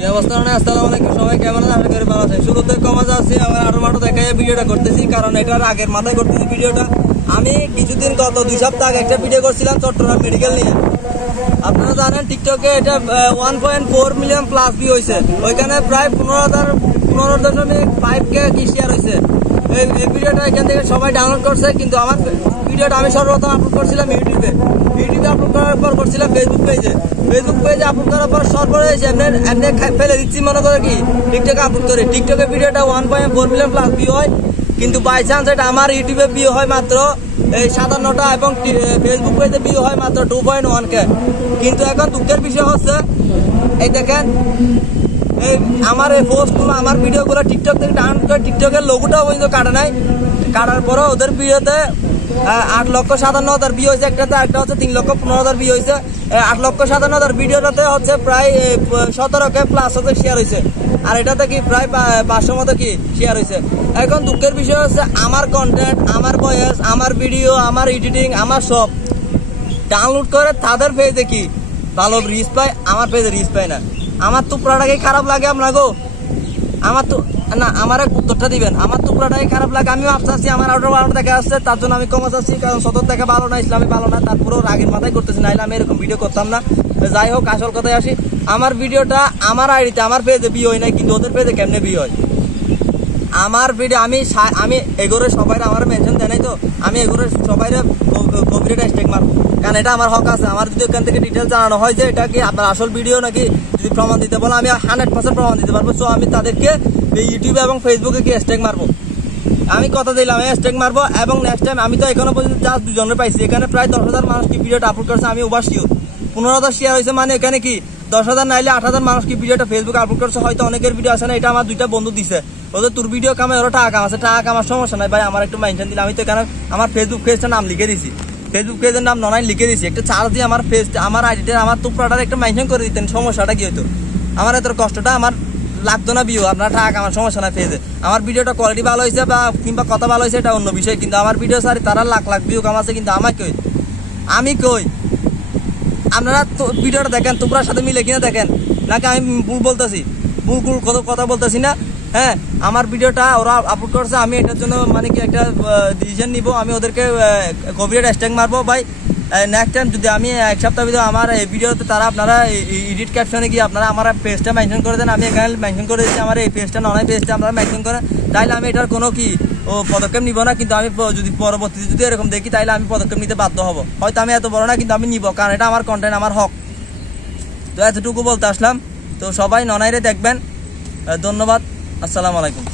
আসসালামু আলাইকুম সবাই কেমন আছেন? আশা করি ভালো আছেন। শুরুতে কমা যাচ্ছি আমার আরো মাঠো দেখাই ভিডিওটা করতেছি, কারণ এটার আগের মাথায় করতেছি ভিডিওটা। আমি কিছুদিন গত 2 সপ্তাহ আগে একটা ভিডিও করছিলাম চট্টগ্রাম মেডিকেল নিয়ে। আপনারা জানেন টিকটকে এটা 1.4 মিলিয়ন প্লাস ভিউ হয়েছে, ওইখানে প্রায় 15.5K কি শেয়ার হয়েছে। এই ভিডিওটা এখান থেকে সবাই ডাউনলোড করছে, কিন্তু আমার ভিডিওটা আমি সর্বপ্রথম আপলোড করছিলাম ইউটিউবে আপলোড করার পর করছিলাম ফেসবুক পেজে আপলোড করার পর সর্বশেষ এমনি ফেলে দিচ্ছি মনে করে কি টিকটকে আপলোড করে। টিকটকে ভিডিওটা 1.4 মিলিয়ন প্লাস ভিউ হয়, কিন্তু বাই চান্স এটা আমার ইউটিউবে ভিউ হয় মাত্র এই 57টা এবং ফেসবুক পেজে ভিউ হয় মাত্র 2.1K। কিন্তু এখন দুঃখের বিষয় হচ্ছে এই দেখেন এই আমার এই পোস্টগুলো আমার ভিডিওগুলো টিকটক থেকে ডাউনলোড করে টিকটকের লোগোটাও পর্যন্ত কাটে নাই। কাটার পরে ওদের ভিডিওতে 8,57,000 ভিউ হয়েছে একটাতে, একটা হচ্ছে 3,15,000 ভিউ হয়েছে। 8,57,000 ভিডিওটাতে হচ্ছে প্রায় 17K প্লাস হচ্ছে শেয়ার হয়েছে, আর এটাতে কি প্রায় 500 মতো কি শেয়ার হয়েছে। এখন দুঃখের বিষয় হচ্ছে আমার কন্টেন্ট, আমার ভয়েস, আমার ভিডিও, আমার এডিটিং, আমার সব ডাউনলোড করে তাদের পেজে কি ভালো রিচ পায়, আমার পেজে রিচ পায় না। আমার টুকরাটাকে খারাপ লাগে আপনাকে, আমার তো না আমার উত্তরটা দিবেন। আমার টুকরাটাকে খারাপ লাগে, আমি ভাবছি আমার আউটার ভালো দেখা আসছে, তার জন্য আমি কমা চাচ্ছি, কারণ সতত দেখা ভালো না, ইসলামে ভালো না, তারপরেও রাগের মাথায় করতেছি, নাইলে আমি এরকম ভিডিও করতাম না। যাই হোক, আসল কথায় আসি, আমার ভিডিওটা আমার আইডিতে আমার পেজে বিয়ে হয় নাই, কিন্তু ওদের পেজে কেমনে বিয়ে হয়। আমার ভিডিও আমি এগোরে সবাই আমার মেনশন দেয় নাই, তো আমি এগোরে সবাই কপিরাইট স্ট্রাইক মারবো, কারণ এটা আমার হক আছে। আমার যদি এখান থেকে ডিটেলস জানানো হয় যে এটা কি আপনার আসল ভিডিও নাকি, যদি প্রমাণ দিতে বলো আমি 100% প্রমাণ দিতে পারবো। সো আমি তাদেরকে ইউটিউবে এবং ফেসবুকে কি স্ট্রাইক মারবো, আমি কথা দিলাম স্ট্রাইক মারবো। এবং নেক্সট টাইম আমি তো এখনো পর্যন্ত জাস্ট 2 জনের পাইছি, এখানে প্রায় 10,000 মানুষ কি ভিডিওটা আপলোড করছে, আমি ওভার শিওর 15,000 শেয়ার হয়েছে, মানে এখানে কি 10,000 নাইলে 8,000 মানুষ কি ভিডিওটা ফেসবুকে আপলোড করছে। হয়তো অনেকের ভিডিও আছে না, এটা আমার 2টা বন্ধু দিছে, ওদের তোর ভিডিও কামায় ওরা টাকা কামাচ্ছে, টাকা কামার সমস্যা নাই ভাই, আমার একটু মেনশন দিলে। আমি তো এখানে আমার ফেসবুক পেজটার নাম লিখে দিছি, ফেসবুক পেজের নাম ননাই লিখে দিছি, একটা চার্জ দিয়ে আমার পেজটা আমার আইডিটা আমার টুকরাটার একটা মেনশন করে দিতেন, সমস্যাটা কি হতো, আমার এত কষ্টটা আমার লাগতো না ভিউ, আপনার টাকা আমার সমস্যা নাই পেজে। আমার ভিডিওটা কোয়ালিটি ভালো হয়েছে বা কিংবা কথা ভালো হয়েছে এটা অন্য বিষয়, কিন্তু আমার ভিডিও সারি তারা লাখ লাখ ভিউ কামাচ্ছে, কিন্তু আমি কই আপনারা তো ভিডিওটা দেখেন, তোমরা সাথে মিলে কিনা দেখেন, নাকি আমি ভুল বলতেছি, ভুল কথা বলতেছি না। হ্যাঁ, আমার ভিডিওটা ওরা আপলোড করছে, আমি এটার জন্য মানে কি একটা ডিসিশন নিব, আমি ওদেরকে কপিরাইট স্ট্রাইক মারবো ভাই। নেক্সট টাইম যদি আমি 1 সপ্তাহ ভিতরে আমার এই ভিডিওতে তারা আপনারা এডিট ক্যাপশনে গিয়ে আপনারা আমার পেজটা মেনশন করে দেন, আমি এখানে মেনশন করে দিচ্ছি আমার এই পেজটা নয় পেজটা আপনারা মেনশন করেন, তাইলে আমি এটার কোনো কি পদক্ষেপ নিব না। কিন্তু আমি যদি পরবর্তীতে যদি এরকম দেখি তাইলে আমি পদক্ষেপ নিতে বাধ্য হব। হয়তো আমি এত বড় না, কিন্তু আমি নিব, কারণ এটা আমার কন্টেন্ট, আমার হক। তো এতটুকু বলতে আসলাম। তো সবাই ননাইরে দেখবেন। ধন্যবাদ। আসসালামু আলাইকুম।